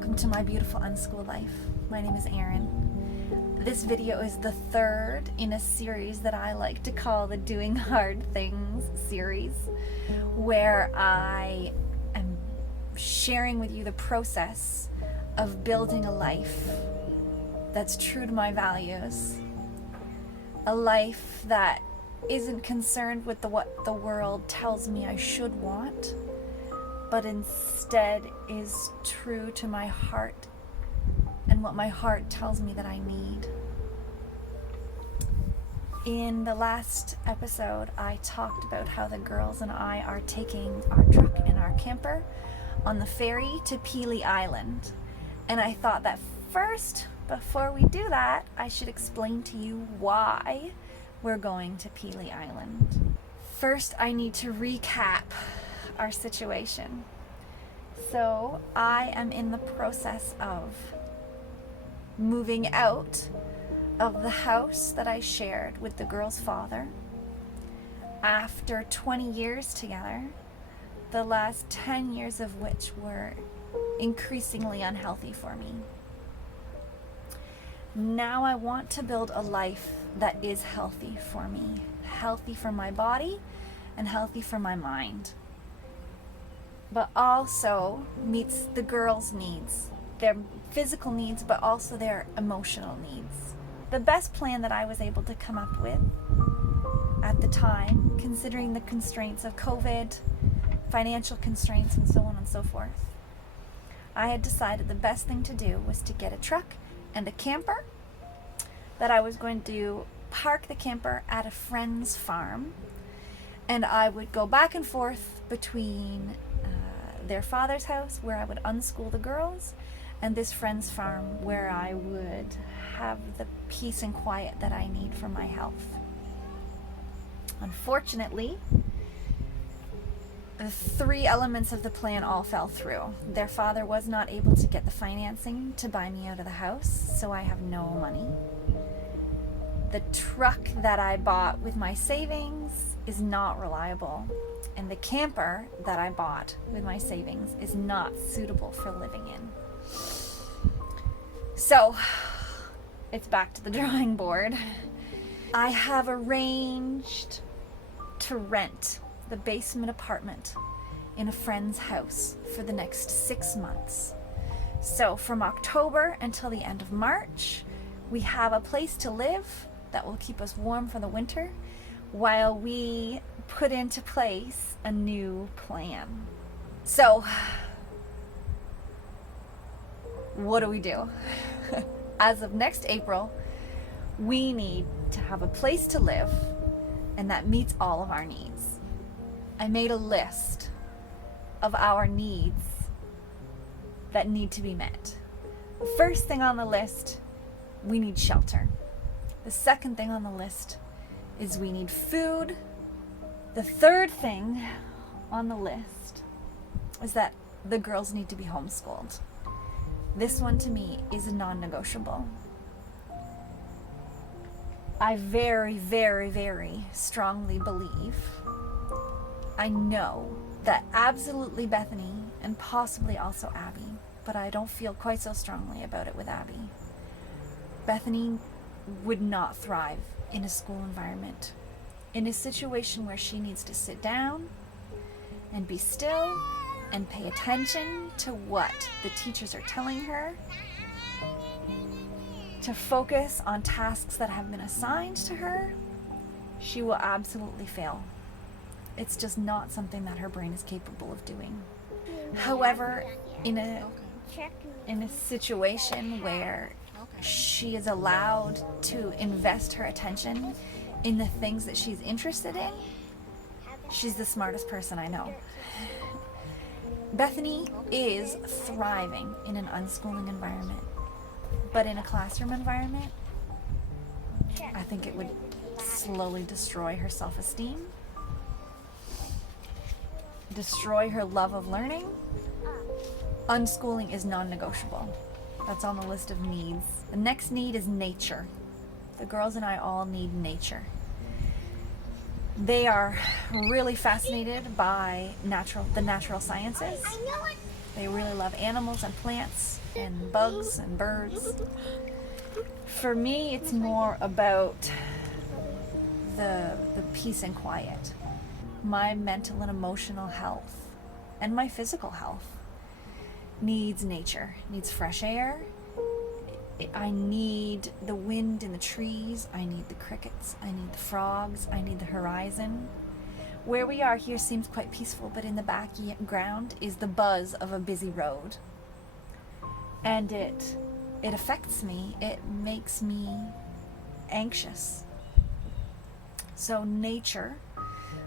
welcome to my beautiful unschool life. My name is Erin. This video is the third in a series that I like to call the Doing Hard Things series, where I am sharing with you the process of building a life that's true to my values, a life that isn't concerned with what the world tells me I should want, but instead is true to my heart and what my heart tells me that I need. In the last episode, I talked about how the girls and I are taking our truck and our camper on the ferry to Pelee Island. And I thought that first, before we do that, I should explain to you why we're going to Pelee Island. First, I need to recap our situation. So I am in the process of moving out of the house that I shared with the girl's father after 20 years together, the last 10 years of which were increasingly unhealthy for me. Now I want to build a life that is healthy for me, healthy for my body and healthy for my mind, but also meets the girls' needs, their physical needs, but also their emotional needs. The best plan that I was able to come up with at the time, considering the constraints of COVID, financial constraints, and so on and so forth, I had decided the best thing to do was to get a truck and a camper, that I was going to park the camper at a friend's farm, and I would go back and forth between their father's house, where I would unschool the girls, and this friend's farm, where I would have the peace and quiet that I need for my health. Unfortunately, the three elements of the plan all fell through. Their father was not able to get the financing to buy me out of the house, so I have no money. The truck that I bought with my savings is not reliable, and the camper that I bought with my savings is not suitable for living in. So, it's back to the drawing board. I have arranged to rent the basement apartment in a friend's house for the next 6 months. So from October until the end of March, we have a place to live that will keep us warm for the winter while we put into place a new plan. So, what do? As of next April, we need to have a place to live, and that meets all of our needs. I made a list of our needs that need to be met. The first thing on the list, we need shelter. The second thing on the list is we need food. The third thing on the list is that the girls need to be homeschooled. This one to me is a non-negotiable. I very, very, very strongly believe, I know that absolutely Bethany and possibly also Abby, but I don't feel quite so strongly about it with Abby. Bethany would not thrive in a school environment, in a situation where she needs to sit down and be still and pay attention to what the teachers are telling her, to focus on tasks that have been assigned to her. She will absolutely fail. It's just not something that her brain is capable of doing. However, in a situation where she is allowed to invest her attention in the things that she's interested in, she's the smartest person I know. Bethany is thriving in an unschooling environment, but in a classroom environment, I think it would slowly destroy her self-esteem, destroy her love of learning. Unschooling is non-negotiable. That's on the list of needs. The next need is nature. The girls and I all need nature. They are really fascinated by the natural sciences. They really love animals and plants and bugs and birds. For me, it's more about the peace and quiet. My mental and emotional health and my physical health needs nature, needs fresh air. I need the wind in the trees. I need the crickets. I need the frogs. I need the horizon. Where we are here seems quite peaceful, but in the background is the buzz of a busy road. And it affects me. It makes me anxious. So nature,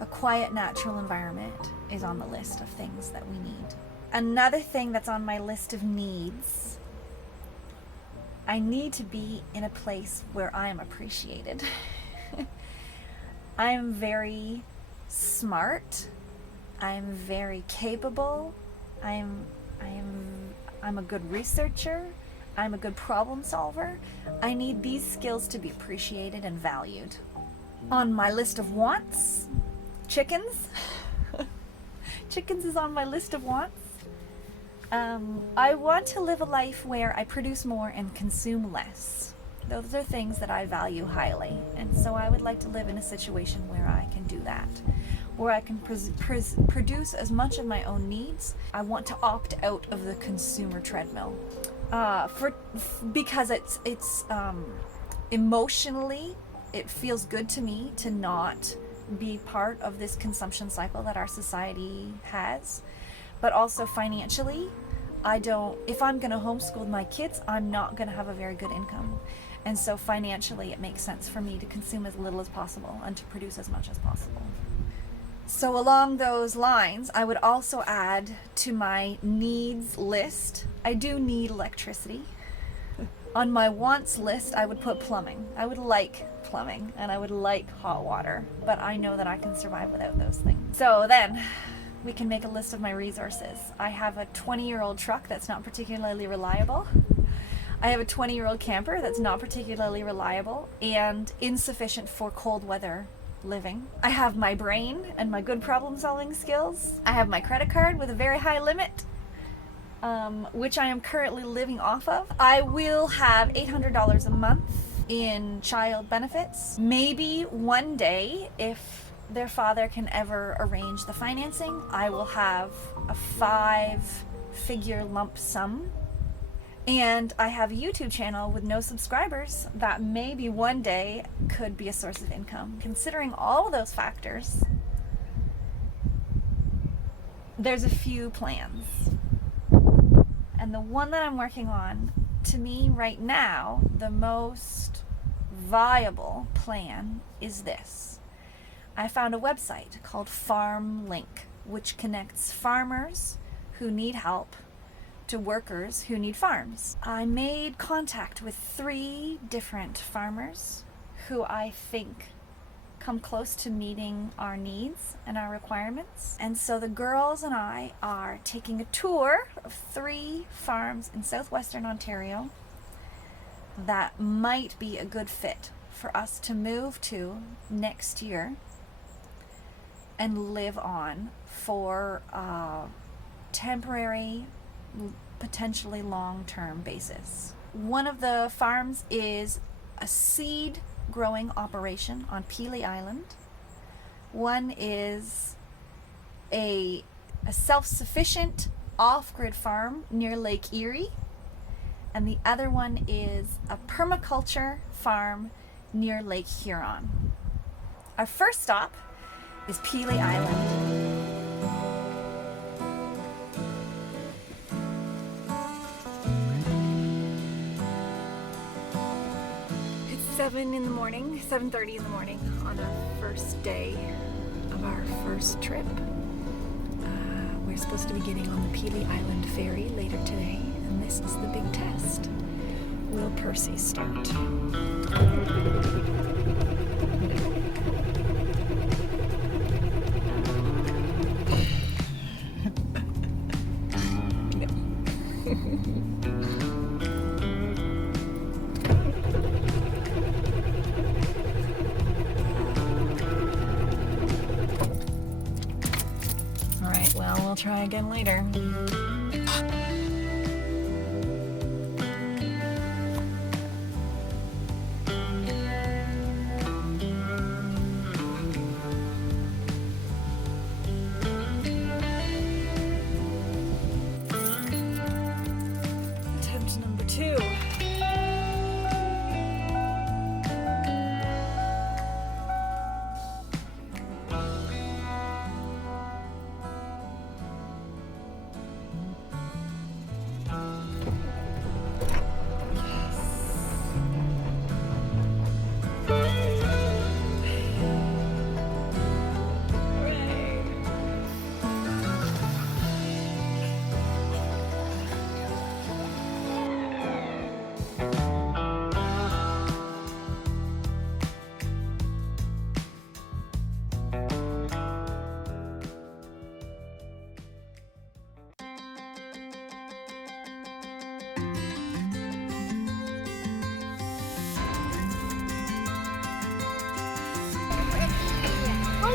a quiet, natural environment is on the list of things that we need. Another thing that's on my list of needs, I need to be in a place where I am appreciated. I am very smart. I'm very capable. I'm a good researcher. I'm a good problem solver. I need these skills to be appreciated and valued. On my list of wants, chickens. Chickens is on my list of wants. I want to live a life where I produce more and consume less. Those are things that I value highly. And so I would like to live in a situation where I can do that, where I can produce as much of my own needs. I want to opt out of the consumer treadmill. Because it's emotionally, it feels good to me to not be part of this consumption cycle that our society has. But also financially, if I'm going to homeschool my kids, I'm not going to have a very good income. And so financially, it makes sense for me to consume as little as possible and to produce as much as possible. So along those lines, I would also add to my needs list, I do need electricity. On my wants list, I would put plumbing. I would like plumbing and I would like hot water, but I know that I can survive without those things. So then we can make a list of my resources. I have a 20-year-old truck that's not particularly reliable. I have a 20-year-old camper that's not particularly reliable and insufficient for cold weather living. I have my brain and my good problem-solving skills. I have my credit card with a very high limit, which I am currently living off of. I will have $800 a month in child benefits. Maybe one day, if their father can ever arrange the financing, I will have a 5-figure lump sum. And I have a YouTube channel with no subscribers that maybe one day could be a source of income. Considering all of those factors, there's a few plans. And the one that I'm working on, to me right now, the most viable plan is this. I found a website called FarmLink, which connects farmers who need help to workers who need farms. I made contact with 3 different farmers who I think come close to meeting our needs and our requirements. And so the girls and I are taking a tour of 3 farms in southwestern Ontario that might be a good fit for us to move to next year and live on for a temporary, potentially long-term basis. One of the farms is a seed growing operation on Pelee Island. One is a self-sufficient off-grid farm near Lake Erie, and the other one is a permaculture farm near Lake Huron. Our first stop is Pelee Island. It's 7:30 in the morning on our first day of our first trip. We're supposed to be getting on the Pelee Island ferry later today, and this is the big test. Will Percy start? Alright, well, we'll try again later.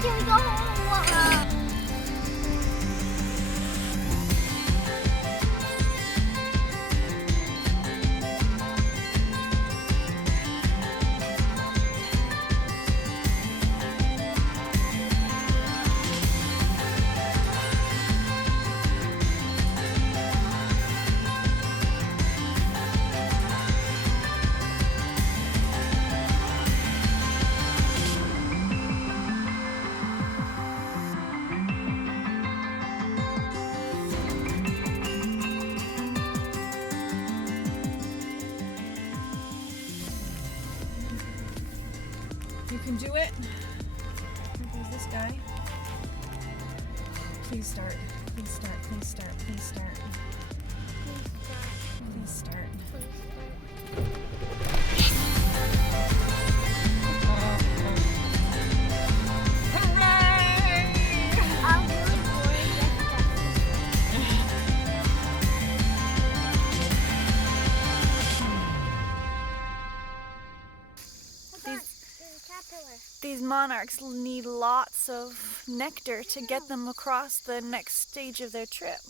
can we go? You can do it. There's this guy. Please start. Please start. Please start. Please start. Please start. Hooray! I'm really bored These monarchs need lots of nectar to get them across the next stage of their trip.